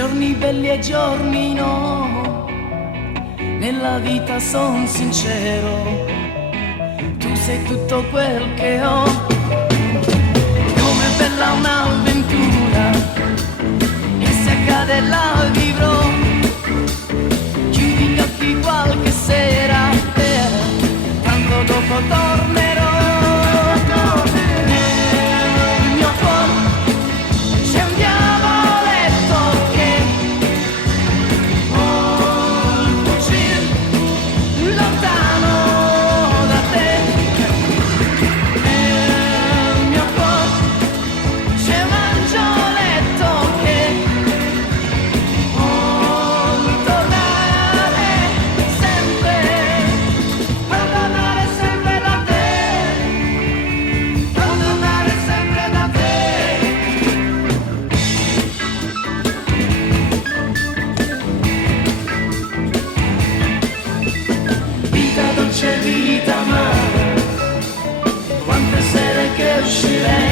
giorni belli e giorni no, nella vita son sincero, tu sei tutto quel che ho. Com'è bella un'avventura, e se accade la vivrò, chiudi gli occhi qualche sera, tanto dopo tornerò. Nel mio cuore c'è un diavoletto che vuol fuggire lontano da te. Nel mio cuore c'è un angioletto che vuol tornare sempre da te, tornare sempre da te. Vita dolce, vita amara, quante sere che uscirei